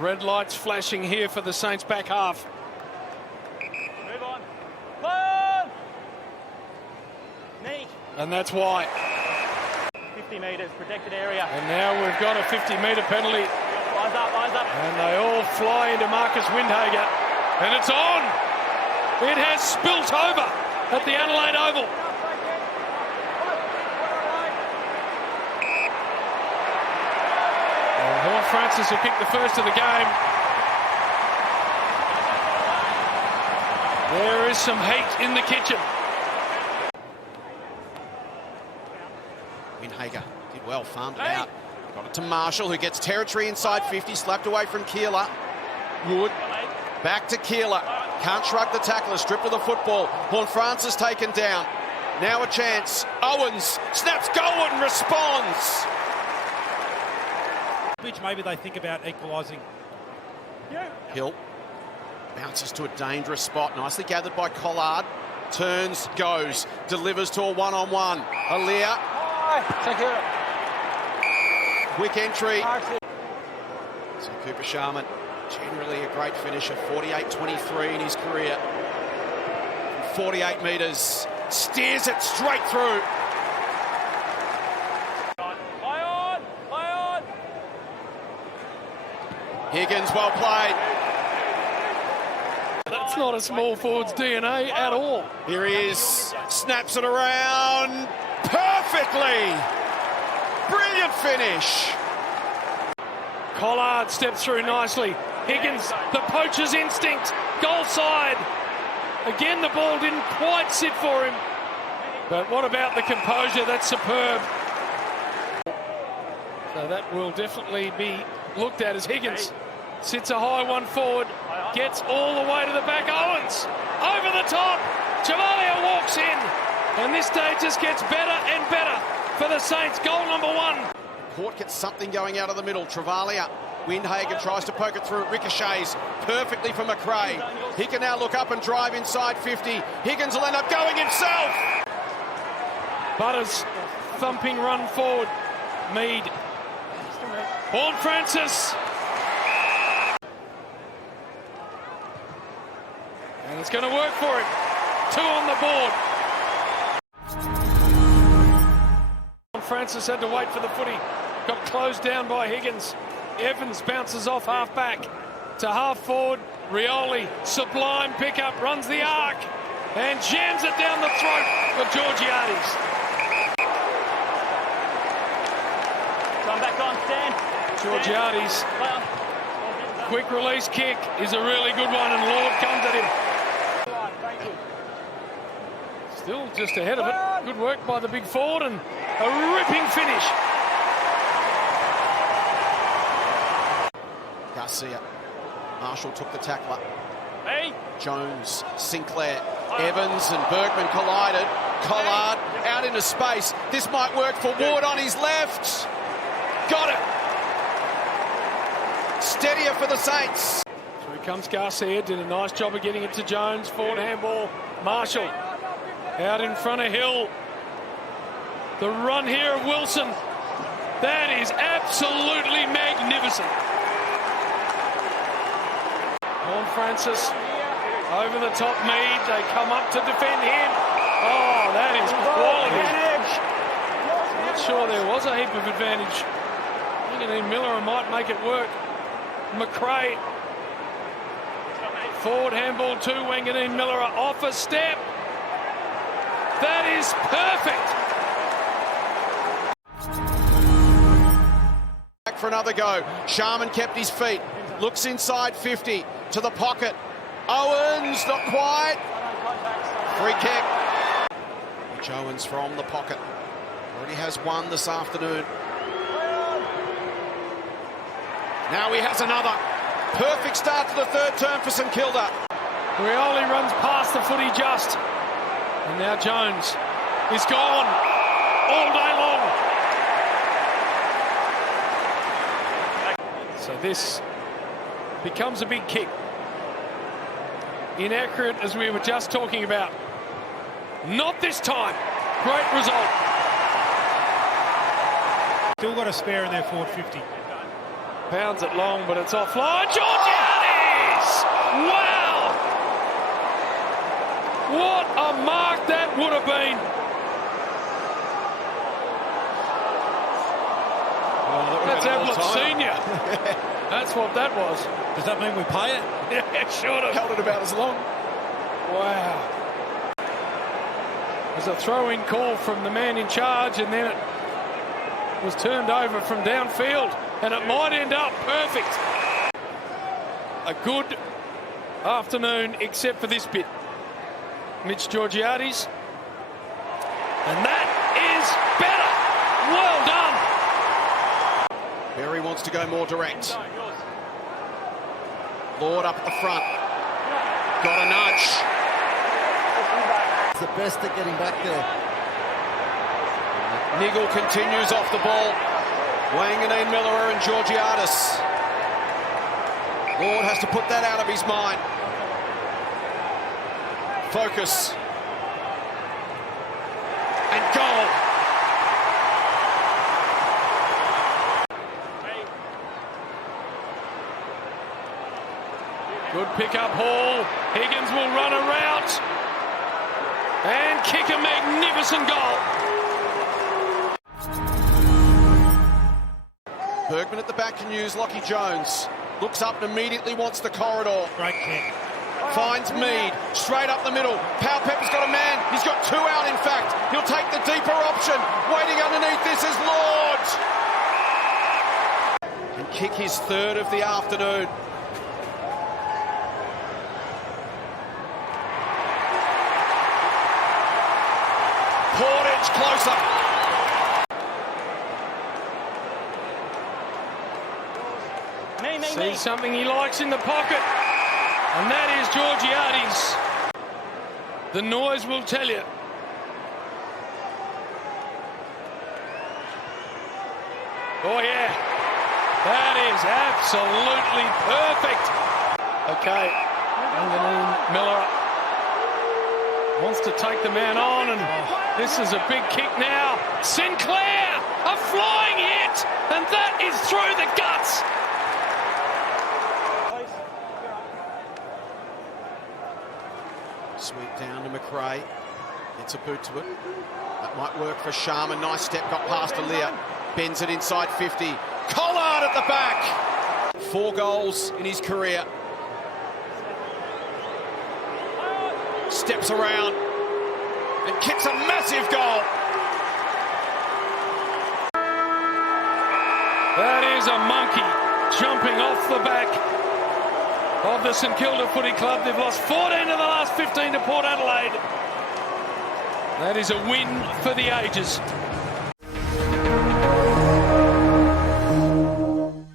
Red lights flashing here for the Saints back half. Move on. Play on! Knee. And that's why. 50 metres, protected area. And now we've got a 50-metre penalty. Eyes up, eyes up. And they all fly into Marcus Windhager. And it's on! It has spilt over at the Adelaide Oval. And Francis will kick the first of the game. There is some heat in the kitchen. Windhager did well, farmed it out. Got it to Marshall, who gets territory inside 50, slapped away from Kilda. Wood, back to Kilda. Can't shrug the tackler, stripped of the football. Horne-Francis taken down. Now a chance. Owens snaps goal and responds. Which maybe they think about equalising. Hill bounces to a dangerous spot. Nicely gathered by Collard. Turns, goes, delivers to a one-on-one. Alia. Quick entry. So Cooper Sharman, generally a great finisher. 48-23 in his career. From 48 metres. Steers it straight through. Higgins, well played. That's not a small forward's DNA at all. Here he is, snaps it around perfectly. Brilliant finish. Collard steps through nicely. Higgins, the poacher's instinct, goal side. Again, the ball didn't quite sit for him. But what about the composure? That's superb. So that will definitely be looked at as Higgins sits a high one forward, gets all the way to the back. Owens over the top. Chavalia walks in, and this day just gets better and better for the Saints. Goal number 1. Port gets something going out of the middle. Travalia, Windhager tries to poke it through. It ricochets perfectly for McRae. He can now look up and drive inside 50. Higgins will end up going himself. Butters, thumping run forward. Mead. Horne-Francis. And it's going to work for him. 2 on the board. Horne-Francis had to wait for the footy. Got closed down by Higgins. Evans bounces off half back to half forward. Rioli, sublime pickup, runs the arc and jams it down the throat of Georgiades. Come back on, Stan. Georgiades, quick release kick is a really good one, and Lord comes at him. Still just ahead of it. Good work by the big forward and a ripping finish. Garcia. Marshall took the tackler. Hey. Jones, Sinclair, Evans and Bergman collided. Collard out into space. This might work for Ward on his left. Got it. Steadier for the Saints. So here comes Garcia, did a nice job of getting it to Jones. Forward handball. Marshall out in front of Hill. The run here of Wilson. That is absolutely magnificent. Horne-Francis over the top. Mead, they come up to defend him. Oh, that is quality. I'm not sure there was a heap of advantage. Wanganeen Miller might make it work. McRae. Forward handball to Wanganeen Miller off a step. That is perfect. Back for another go. Sharman kept his feet. Looks inside 50 to the pocket. Owens, not quite. Free kick. Mitch Owens from the pocket. Already has one this afternoon. Now he has another. Perfect start to the third term for St Kilda. Rioli runs past the footy just. And now Jones is gone all day long. So this becomes a big kick. Inaccurate, as we were just talking about. Not this time. Great result. Still got a spare in their forward 50. Pounds it long, but it's offline. Georgiades! Wow! What a mark that would have been. That's Adelaide Senior. That's what that was. Does that mean we pay it? Yeah, should have. Held it about as long. Wow. There's a throw-in call from the man in charge, and then it was turned over from downfield, and it might end up perfect. A good afternoon, except for this bit. Mitch Georgiades. And that is better. Well done. Berry wants to go more direct. Lord up at the front. Got a nudge. The best at getting back there. Niggle continues off the ball. Wanganeen, Miller and Georgiades. Lord has to put that out of his mind. Focus. And goal. Good pick-up Hall. Higgins will run a route. And kick a magnificent goal. Bergman at the back can use Lockie Jones. Looks up and immediately wants the corridor. Great kick. Finds Mead. Straight up the middle. Powell Pepper's got a man. He's got two out, in fact. He'll take the deeper option. Waiting underneath this is Lord. And kick his third of the afternoon. Portage closer. Sees something he likes in the pocket, and that is Georgiades. The noise will tell you. Oh yeah, that is absolutely perfect. Okay, Wanganeen Miller wants to take the man on, and this is a big kick now. Sinclair, a flying hit, and that is through the guts. Sweep down to McRae. Gets a boot to it. That might work for Sharman. Nice step, got past Aaliyah. Bends it inside 50. Collard at the back. 4 goals in his career. Steps around and kicks a massive goal. That is a monkey jumping off the back of the St Kilda Footy Club. They've lost 14 of the last 15 to Port Adelaide. That is a win for the ages.